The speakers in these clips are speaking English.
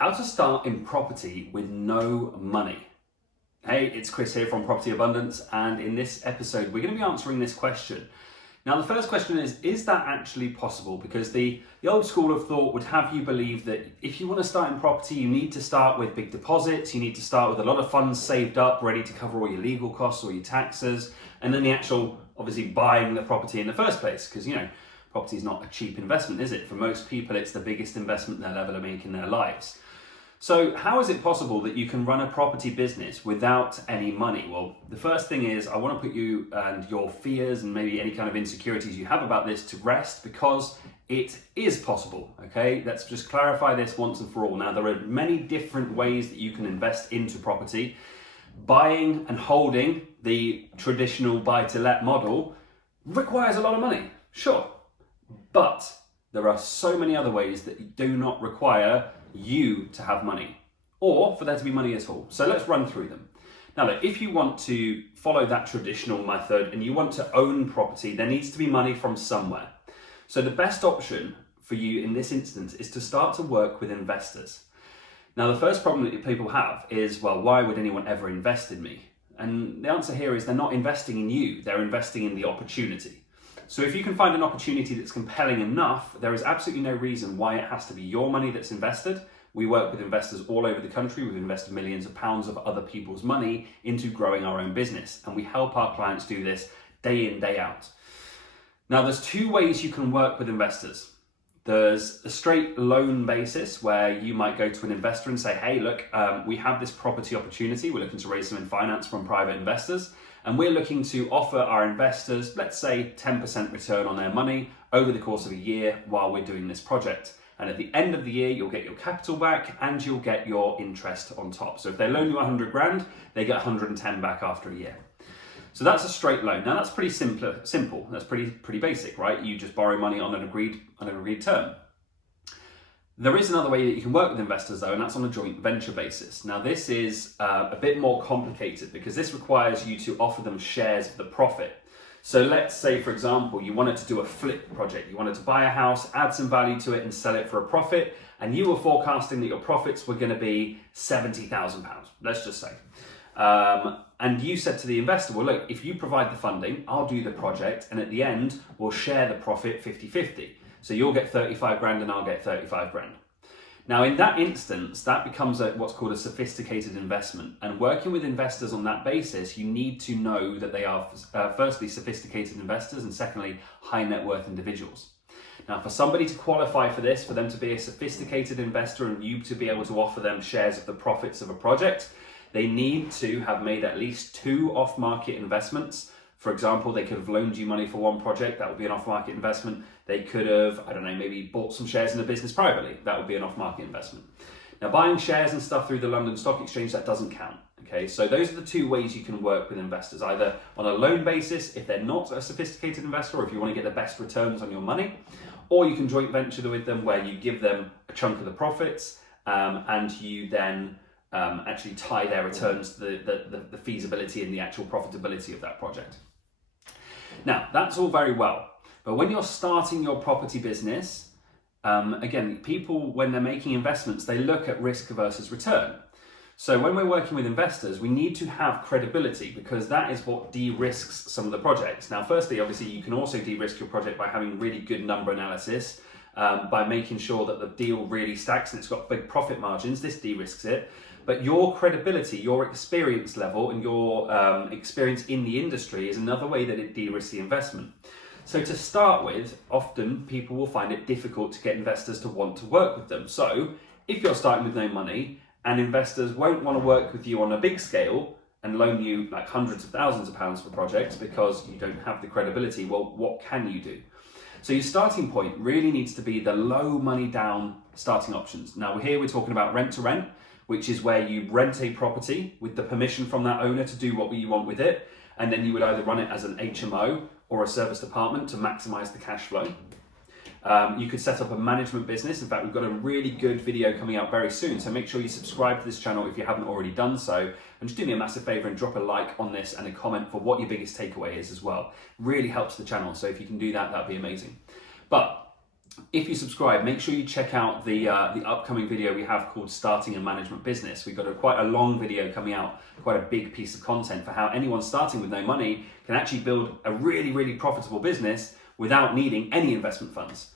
How to start in property with no money. Hey, it's Chris here from Property Abundance, and in this episode we're going to be answering this question. Now the first question is that actually possible? Because the old school of thought would have you believe that if you want to start in property, you need to start with big deposits, you need to start with a lot of funds saved up, ready to cover all your legal costs, all your taxes, and then the actual, obviously, buying the property in the first place. Because, property is not a cheap investment, is it? For most people, it's the biggest investment they'll ever make in their lives. So how is it possible that you can run a property business without any money? Well, the first thing is I want to put you and your fears and maybe any kind of insecurities you have about this to rest, because it is possible, okay? Let's just clarify this once and for all. Now, there are many different ways that you can invest into property. Buying and holding the traditional buy-to-let model requires a lot of money, sure. But there are so many other ways that do not require you to have money, or for there to be money at all. So let's run through them. Now, look, if you want to follow that traditional method and you want to own property, there needs to be money from somewhere. So the best option for you in this instance is to start to work with investors. Now, the first problem that people have is, well, why would anyone ever invest in me? And the answer here is they're not investing in you, they're investing in the opportunity. So if you can find an opportunity that's compelling enough, there is absolutely no reason why it has to be your money that's invested. We work with investors all over the country. We've invested millions of pounds of other people's money into growing our own business. And we help our clients do this day in, day out. Now, there's two ways you can work with investors. There's a straight loan basis where you might go to an investor and say, hey, look, we have this property opportunity. We're looking to raise some finance from private investors. And we're looking to offer our investors, let's say 10% return on their money over the course of a year while we're doing this project. And at the end of the year, you'll get your capital back and you'll get your interest on top. So if they loan you 100 grand, they get 110 back after a year. So that's a straight loan. Now that's pretty simple. That's pretty basic, right? You just borrow money on an agreed term. There is another way that you can work with investors though, and that's on a joint venture basis. Now this is a bit more complicated because this requires you to offer them shares of the profit. So let's say, for example, you wanted to do a flip project. You wanted to buy a house, add some value to it and sell it for a profit, and you were forecasting that your profits were going to be £70,000, let's just say. And you said to the investor, well, look, if you provide the funding, I'll do the project, and at the end, we'll share the profit 50-50. So you'll get 35 grand and I'll get 35 grand. Now, in that instance, that becomes what's called a sophisticated investment. And working with investors on that basis, you need to know that they are, firstly, sophisticated investors, and secondly, high net worth individuals. Now, for somebody to qualify for this, for them to be a sophisticated investor and you to be able to offer them shares of the profits of a project, they need to have made at least 2 off-market investments. For example, they could have loaned you money for one project, that would be an off-market investment. They could have, maybe bought some shares in the business privately, that would be an off-market investment. Now, buying shares and stuff through the London Stock Exchange, that doesn't count, okay? So those are the 2 ways you can work with investors, either on a loan basis if they're not a sophisticated investor, or if you want to get the best returns on your money, or you can joint venture with them where you give them a chunk of the profits and you then actually tie their returns to the feasibility and the actual profitability of that project. Now, that's all very well, but when you're starting your property business, again, people, when they're making investments, they look at risk versus return. So when we're working with investors, we need to have credibility, because that is what de-risks some of the projects. Now, firstly, obviously, you can also de-risk your project by having really good number analysis, by making sure that the deal really stacks and it's got big profit margins. This de-risks it. But your credibility, your experience level, and your experience in the industry is another way that it de-risks the investment. So to start with, often people will find it difficult to get investors to want to work with them. So if you're starting with no money and investors won't want to work with you on a big scale and loan you like hundreds of thousands of pounds for projects because you don't have the credibility, well, what can you do? So your starting point really needs to be the low money down starting options. Now here we're talking about rent to rent, which is where you rent a property with the permission from that owner to do what you want with it. And then you would either run it as an HMO or a serviced apartment to maximize the cash flow. You could set up a management business. In fact, we've got a really good video coming out very soon. So make sure you subscribe to this channel if you haven't already done so. And just do me a massive favor and drop a like on this and a comment for what your biggest takeaway is as well. Really helps the channel. So if you can do that, that'd be amazing. But if you subscribe, make sure you check out the upcoming video we have called Starting a Management Business. We've got quite a long video coming out, quite a big piece of content for how anyone starting with no money can actually build a really, really profitable business without needing any investment funds.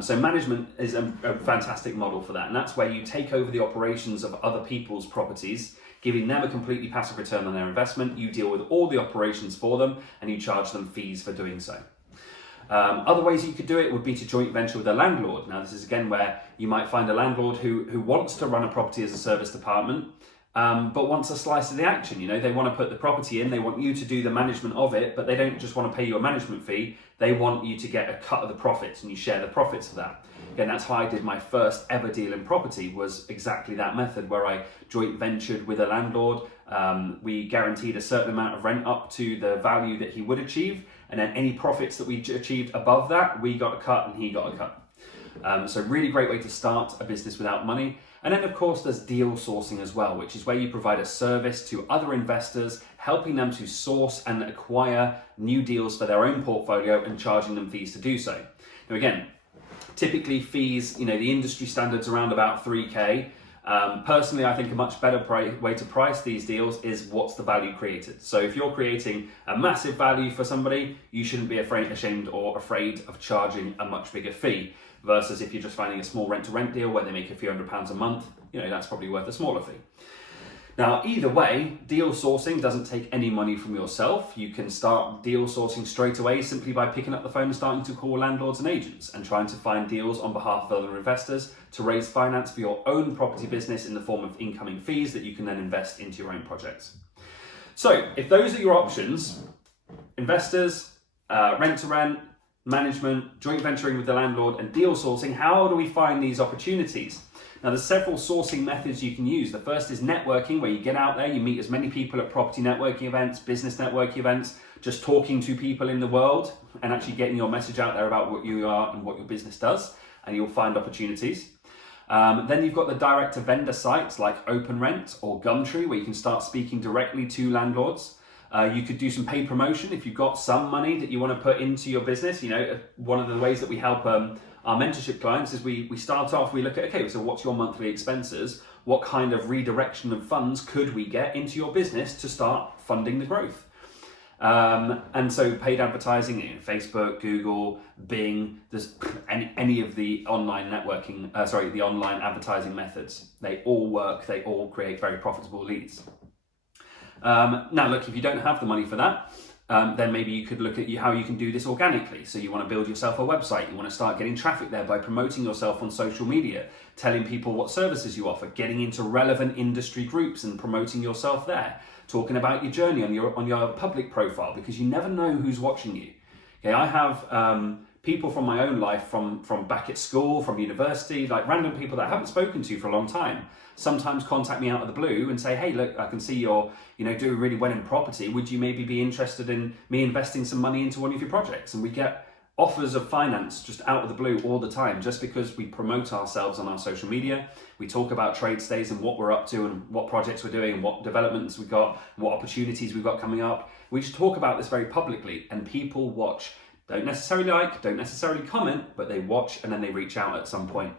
So management is a fantastic model for that, and that's where you take over the operations of other people's properties, giving them a completely passive return on their investment. You deal with all the operations for them, and you charge them fees for doing so. Other ways you could do it would be to joint venture with a landlord. Now, this is again where you might find a landlord who wants to run a property as a service department, but wants a slice of the action. You know, they want to put the property in, they want you to do the management of it, but they don't just want to pay you a management fee. They want you to get a cut of the profits, and you share the profits of that. Again, that's how I did my first ever deal in property, was exactly that method where I joint ventured with a landlord. We guaranteed a certain amount of rent up to the value that he would achieve, and then any profits that we achieved above that, we got a cut and he got a cut. So really great way to start a business without money. And then of course there's deal sourcing as well, which is where you provide a service to other investors, helping them to source and acquire new deals for their own portfolio and charging them fees to do so. Now again, typically fees, you know, the industry standard's around about 3K. Personally, I think a much better way to price these deals is what's the value created. So if you're creating a massive value for somebody, you shouldn't be ashamed or afraid of charging a much bigger fee, versus if you're just finding a small rent-to-rent deal where they make a few £100s a month, you know, that's probably worth a smaller fee. Now, either way, deal sourcing doesn't take any money from yourself. You can start deal sourcing straight away simply by picking up the phone and starting to call landlords and agents and trying to find deals on behalf of other investors to raise finance for your own property business in the form of incoming fees that you can then invest into your own projects. So if those are your options, investors, rent-to-rent, management, joint venturing with the landlord, and deal sourcing, how do we find these opportunities? Now, there's several sourcing methods you can use. The first is networking, where you get out there, you meet as many people at property networking events, business networking events, just talking to people in the world and actually getting your message out there about what you are and what your business does, and you'll find opportunities. Then you've got the direct to vendor sites like OpenRent or Gumtree, where you can start speaking directly to landlords. You could do some paid promotion if you've got some money that you want to put into your business. You know, one of the ways that we help our mentorship clients is we start off, we look at, okay, so what's your monthly expenses? What kind of redirection of funds could we get into your business to start funding the growth? And so paid advertising, you know, Facebook, Google, Bing, there's any of the online networking, the online advertising methods. They all work, they all create very profitable leads. Now look, if you don't have the money for that, then maybe you could look at how you can do this organically. So you want to build yourself a website, you want to start getting traffic there by promoting yourself on social media, telling people what services you offer, getting into relevant industry groups and promoting yourself there, talking about your journey on your public profile, because you never know who's watching you. Okay, I have people from my own life, from back at school, from university, like random people that I haven't spoken to for a long time, sometimes contact me out of the blue and say, hey, look, I can see you're, you know, doing really well in property. Would you maybe be interested in me investing some money into one of your projects? And we get offers of finance just out of the blue all the time, just because we promote ourselves on our social media. We talk about trade stays and what we're up to and what projects we're doing and what developments we've got, what opportunities we've got coming up. We just talk about this very publicly, and people watch. Don't necessarily like, don't necessarily comment, but they watch and then they reach out at some point.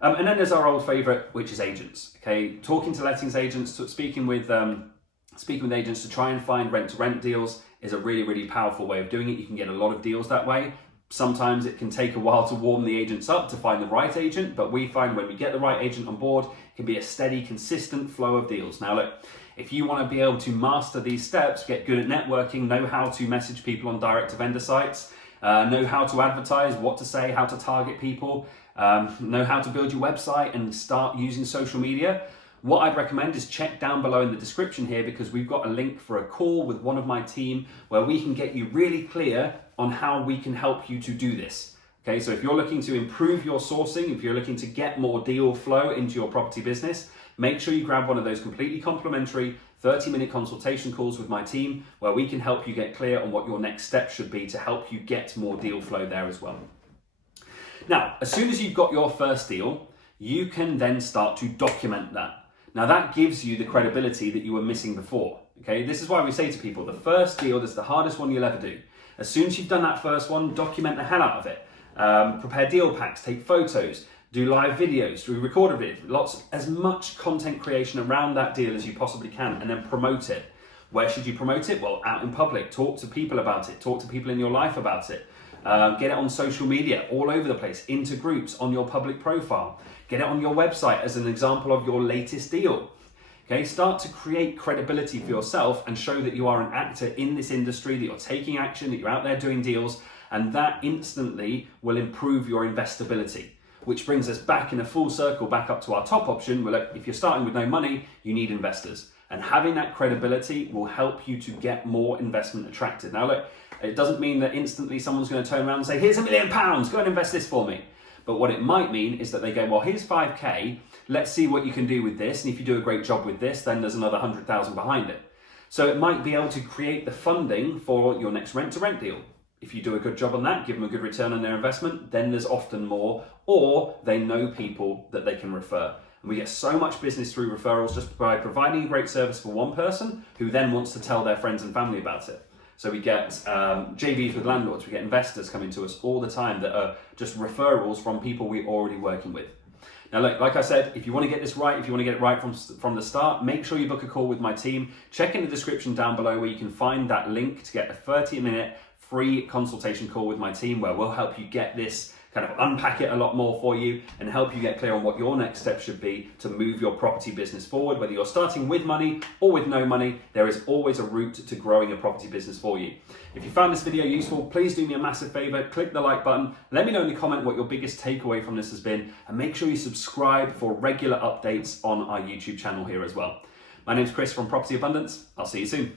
And then there's our old favourite, which is agents. Okay, talking to lettings agents, speaking with agents to try and find rent-to-rent deals is a really, really powerful way of doing it. You can get a lot of deals that way. Sometimes it can take a while to warm the agents up to find the right agent, but we find when we get the right agent on board, it can be a steady, consistent flow of deals. Now look, if you want to be able to master these steps, get good at networking, know how to message people on direct to vendor sites, know how to advertise, what to say, how to target people, know how to build your website and start using social media, what I'd recommend is check down below in the description here, because we've got a link for a call with one of my team where we can get you really clear on how we can help you to do this. Okay, so if you're looking to improve your sourcing, if you're looking to get more deal flow into your property business, make sure you grab one of those completely complimentary 30-minute consultation calls with my team where we can help you get clear on what your next step should be to help you get more deal flow there as well. Now, as soon as you've got your first deal, you can then start to document that. Now that gives you the credibility that you were missing before. Okay, this is why we say to people, the first deal is the hardest one you'll ever do. As soon as you've done that first one, document the hell out of it. prepare deal packs, take photos, do live videos, do record a video, as much content creation around that deal as you possibly can, and then promote it. Where should you promote it? Well, out in public. Talk to people about it. Talk to people in your life about it. Get it on social media, all over the place, into groups, on your public profile. Get it on your website as an example of your latest deal. Okay, start to create credibility for yourself and show that you are an actor in this industry, that you're taking action, that you're out there doing deals, and that instantly will improve your investability. Which brings us back in a full circle, back up to our top option. Well, look, if you're starting with no money, you need investors. And having that credibility will help you to get more investment attracted. Now look, it doesn't mean that instantly someone's going to turn around and say, here's £1 million, go and invest this for me. But what it might mean is that they go, well, here's 5K, let's see what you can do with this. And if you do a great job with this, then there's another 100,000 behind it. So it might be able to create the funding for your next rent-to-rent deal. If you do a good job on that, give them a good return on their investment, then there's often more, or they know people that they can refer. And we get so much business through referrals just by providing a great service for one person who then wants to tell their friends and family about it. So we get JVs with landlords, we get investors coming to us all the time that are just referrals from people we're already working with. Now look, like I said, if you want to get this right, if you want to get it right from the start, make sure you book a call with my team. Check in the description down below where you can find that link to get a 30-minute free consultation call with my team where we'll help you get this, kind of unpack it a lot more for you and help you get clear on what your next step should be to move your property business forward. Whether you're starting with money or with no money, there is always a route to growing a property business for you. If you found this video useful, please do me a massive favor, click the like button, let me know in the comment what your biggest takeaway from this has been, and make sure you subscribe for regular updates on our YouTube channel here as well. My name's Chris from Property Abundance. I'll see you soon.